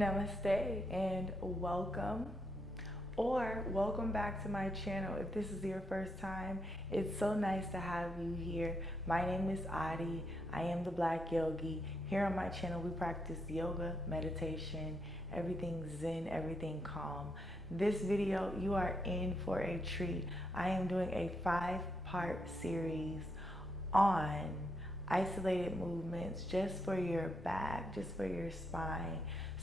Namaste and welcome back to my channel. If this is your first time, it's so nice to have you here. My name is Adi. I am the Black Yogi. Here on my channel, we practice yoga, meditation, everything zen, everything calm. This video, you are in for a treat. I am doing a 5-part series on isolated movements just for your back, just for your spine.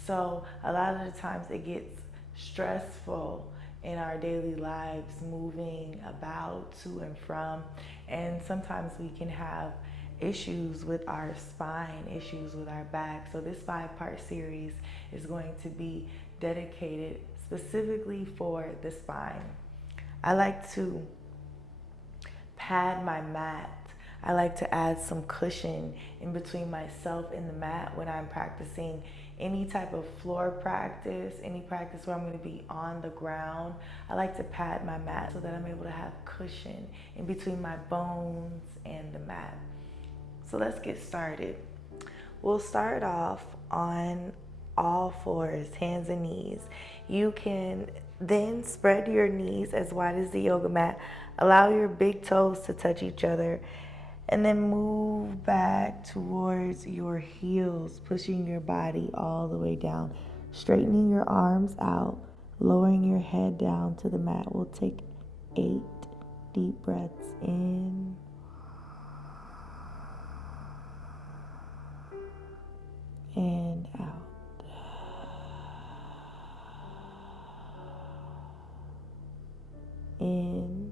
So a lot of the times it gets stressful in our daily lives, moving about to and from, and sometimes we can have issues with our spine, issues with our back. So this 5-part series is going to be dedicated specifically for the spine. I like to pad my mat. I like to add some cushion in between myself and the mat when I'm practicing any type of floor practice, any practice where I'm going to be on the ground. I like to pad my mat so that I'm able to have cushion in between my bones and the mat. So let's get started. We'll start off on all fours, hands and knees. You can then spread your knees as wide as the yoga mat. Allow your big toes to touch each other. And then move back towards your heels, pushing your body all the way down. Straightening your arms out, lowering your head down to the mat. We'll take 8 deep breaths in. And out. In.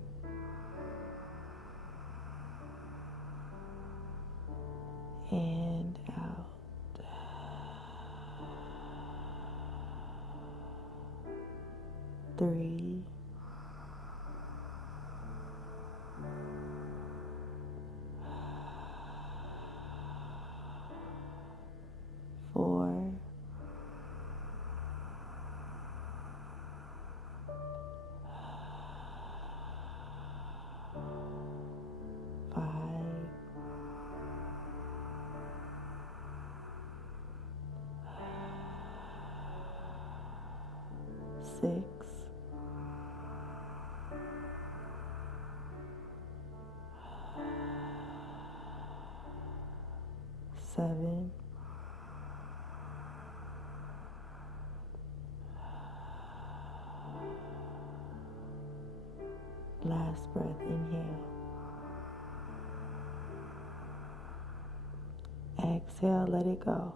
And out. 3. 4. 5. 6. 7. 8. Last breath, inhale. Exhale, let it go.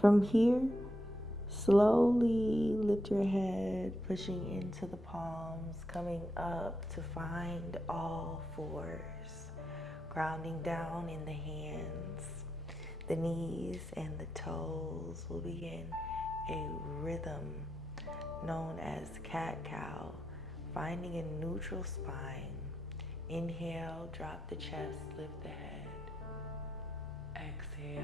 From here, slowly lift your head, pushing into the palms, coming up to find all fours, grounding down in the hands. The knees and the toes will begin a rhythm known as cat-cow, finding a neutral spine. Inhale, drop the chest, lift the head. Exhale,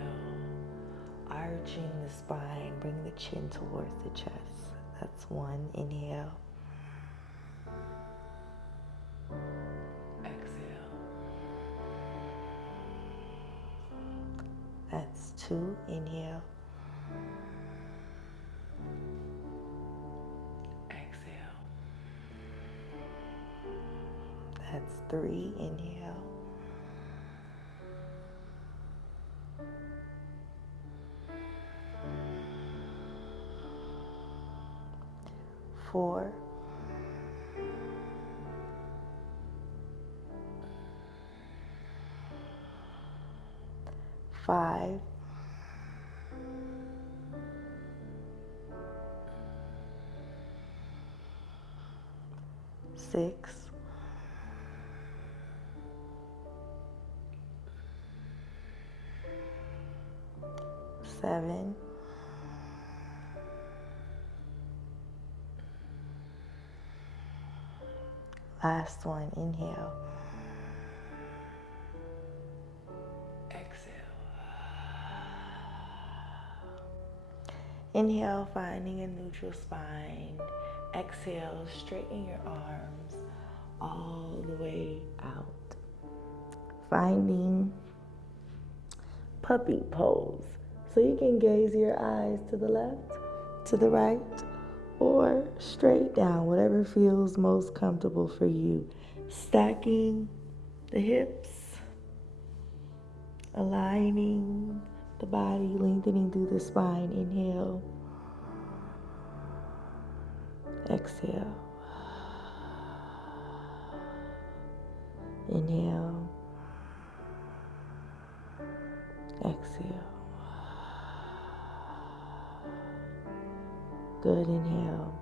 arching the spine, bring the chin towards the chest. That's 1. Inhale. Exhale. That's 2. Inhale. Exhale. That's 3. Inhale. 4. 5. 6. 7. 8. Last one, inhale. Exhale. Inhale, finding a neutral spine. Exhale, straighten your arms all the way out. finding puppy pose. So you can gaze your eyes to the left, to the right, or straight down, whatever feels most comfortable for you. Stacking the hips, aligning the body, lengthening through the spine. Inhale, exhale. Inhale, exhale. Good, inhale.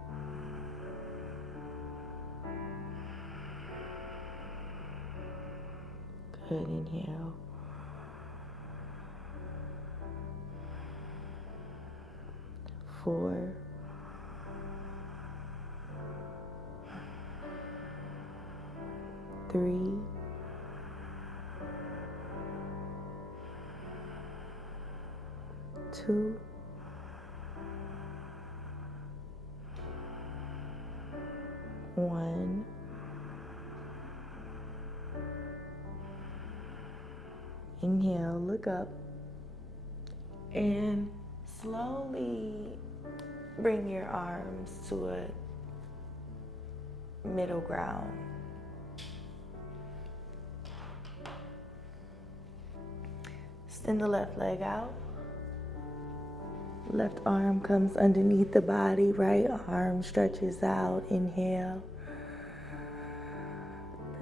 Good, inhale. 4, 3, 2, 1. Inhale, look up, and slowly bring your arms to a middle ground. Extend the left leg out. Left arm comes underneath the body, right arm stretches out. Inhale,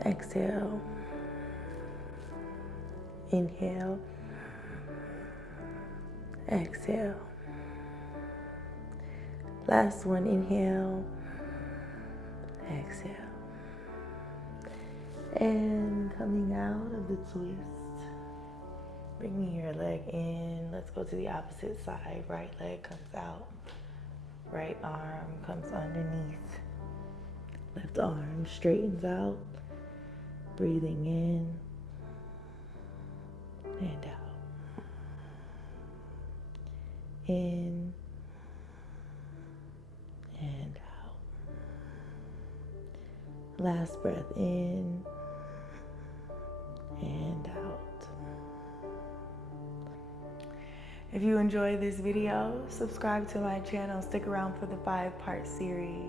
exhale. Inhale, exhale. Last one, inhale, exhale. And coming out of the twist, bringing your leg in. Let's go to the opposite side. Right leg comes out. Right arm comes underneath. Left arm straightens out. Breathing in and out. In and out. Last breath in and out. If you enjoy this video, subscribe to my channel. Stick around for the 5-part series.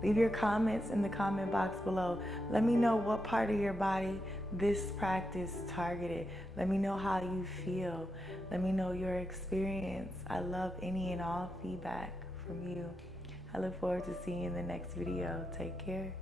Leave your comments in the comment box below. Let me know what part of your body this practice targeted. Let me know how you feel. Let me know your experience. I love any and all feedback from you. I look forward to seeing you in the next video. Take care.